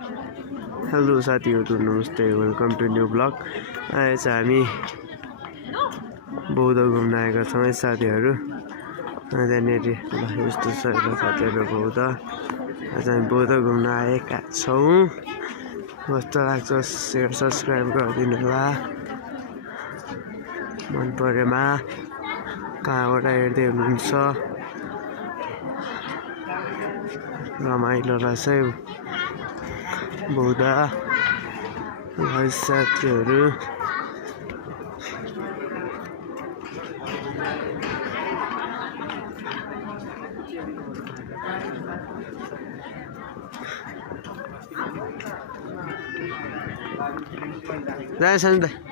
Hello साथीहरू, नमस्ते, welcome to new blog. आज हामी बौद्ध घुम्न आएका छौँ है साथीहरू। त्यहाँनिर यस्तो छ साथीहरू बौद्ध। आज हामी बौद्ध घुम्न आएका छौँ। कस्तो लाग्छ सेयर सब्सक्राइब गरिदिनु होला मन परेमा। कहाँबाट हेर्दै हुनुहुन्छ रमाइलो रहेछ बौद्ध साथीहरू। जान्छ नि त।